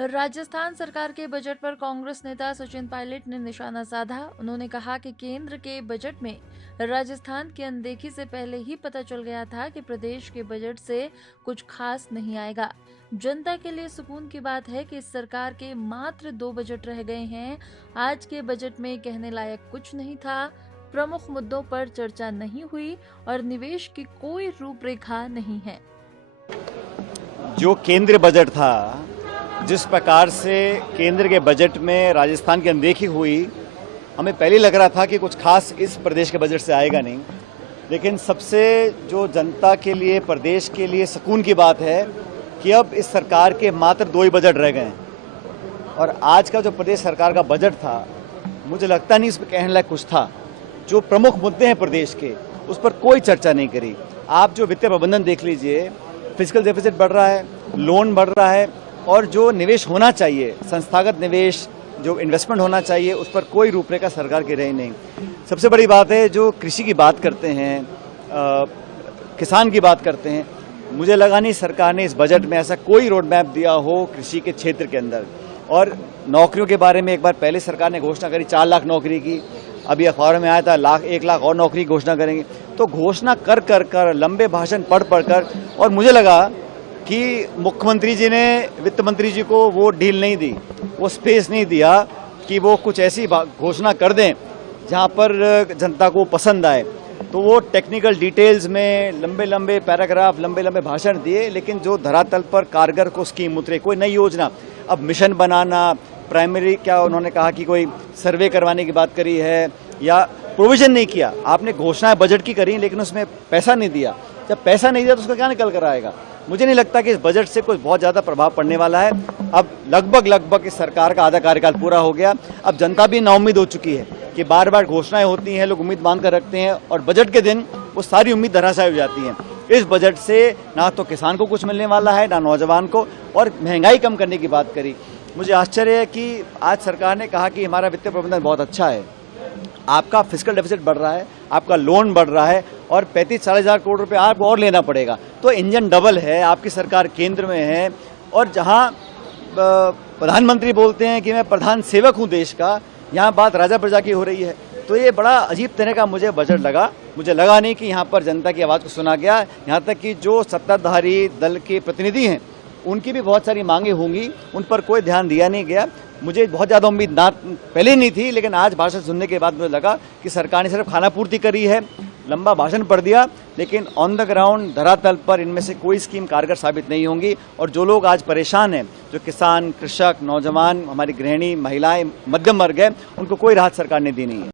राजस्थान सरकार के बजट पर कांग्रेस नेता सचिन पायलट ने निशाना साधा। उन्होंने कहा कि केंद्र के बजट में राजस्थान की अनदेखी से पहले ही पता चल गया था कि प्रदेश के बजट से कुछ खास नहीं आएगा। जनता के लिए सुकून की बात है कि इस सरकार के मात्र 2 बजट रह गए हैं। आज के बजट में कहने लायक कुछ नहीं था, प्रमुख मुद्दों पर चर्चा नहीं हुई और निवेश की कोई रूपरेखा नहीं है। जो केंद्रीय बजट था, जिस प्रकार से केंद्र के बजट में राजस्थान की अनदेखी हुई, हमें पहले लग रहा था कि कुछ खास इस प्रदेश के बजट से आएगा नहीं। लेकिन सबसे जो जनता के लिए, प्रदेश के लिए सुकून की बात है कि अब इस सरकार के मात्र 2 ही बजट रह गए हैं। और आज का जो प्रदेश सरकार का बजट था, मुझे लगता नहीं इसमें कहने लायक कुछ था। जो प्रमुख मुद्दे हैं प्रदेश के, उस पर कोई चर्चा नहीं करी। आप जो वित्तीय प्रबंधन देख लीजिए, फिजिकल डेफिसिट बढ़ रहा है, लोन बढ़ रहा है, और जो निवेश होना चाहिए, संस्थागत निवेश, जो इन्वेस्टमेंट होना चाहिए, उस पर कोई रूपरेखा सरकार की रही नहीं। सबसे बड़ी बात है, जो कृषि की बात करते हैं, किसान की बात करते हैं, मुझे लगा नहीं सरकार ने इस बजट में ऐसा कोई रोड मैप दिया हो कृषि के क्षेत्र के अंदर। और नौकरियों के बारे में एक बार पहले सरकार ने घोषणा करी 4 लाख नौकरी की, अभी अखबारों में आया था 1 लाख और नौकरी की घोषणा करेंगे। तो घोषणा कर लंबे भाषण पढ़ कर, और मुझे लगा कि मुख्यमंत्री जी ने वित्त मंत्री जी को वो डील नहीं दी, वो स्पेस नहीं दिया कि वो कुछ ऐसी घोषणा कर दें जहां पर जनता को पसंद आए। तो वो टेक्निकल डिटेल्स में लंबे लंबे पैराग्राफ, लंबे लंबे भाषण दिए, लेकिन जो धरातल पर कारगर को स्कीम उतरे, कोई नई योजना, अब मिशन बनाना, प्राइमरी क्या उन्होंने कहा कि कोई सर्वे करवाने की बात करी है, या प्रोविजन नहीं किया। आपने घोषणाएं बजट की करी, लेकिन उसमें पैसा नहीं दिया। जब पैसा नहीं दिया तो उसका क्या निकल कर आएगा? मुझे नहीं लगता कि इस बजट से कुछ बहुत ज़्यादा प्रभाव पड़ने वाला है। अब लगभग इस सरकार का आधा कार्यकाल पूरा हो गया। अब जनता भी नाउम्मीद हो चुकी है कि बार बार घोषणाएं होती हैं, लोग उम्मीद बांध कर रखते हैं, और बजट के दिन वो सारी उम्मीद धराशायी हो जाती है। इस बजट से ना तो किसान को कुछ मिलने वाला है, ना नौजवान को, और महंगाई कम करने की बात करी। मुझे आश्चर्य है कि आज सरकार ने कहा कि हमारा वित्तीय प्रबंधन बहुत अच्छा है, आपका फिजिकल डेफिसिट बढ़ रहा है, आपका लोन बढ़ रहा है, और 35-40 हज़ार करोड़ रुपए आपको और लेना पड़ेगा। तो इंजन डबल है, आपकी सरकार केंद्र में है, और जहां प्रधानमंत्री बोलते हैं कि मैं प्रधान सेवक हूं देश का, यहाँ बात राजा प्रजा की हो रही है। तो ये बड़ा अजीब तरह का मुझे बजट लगा। मुझे लगा नहीं कि यहाँ पर जनता की आवाज़ को सुना गया। यहाँ तक कि जो सत्ताधारी दल के प्रतिनिधि हैं, उनकी भी बहुत सारी मांगे होंगी, उन पर कोई ध्यान दिया नहीं गया। मुझे बहुत ज़्यादा उम्मीद ना पहले नहीं थी, लेकिन आज भाषण सुनने के बाद मुझे लगा कि सरकार ने सिर्फ खानापूर्ति करी है, लंबा भाषण पढ़ दिया, लेकिन ऑन द ग्राउंड, धरातल पर इनमें से कोई स्कीम कारगर साबित नहीं होंगी। और जो लोग आज परेशान हैं, जो किसान, कृषक, नौजवान, हमारी गृहिणी, महिलाएं, मध्यम वर्ग है, उनको कोई राहत सरकार ने दी नहीं है।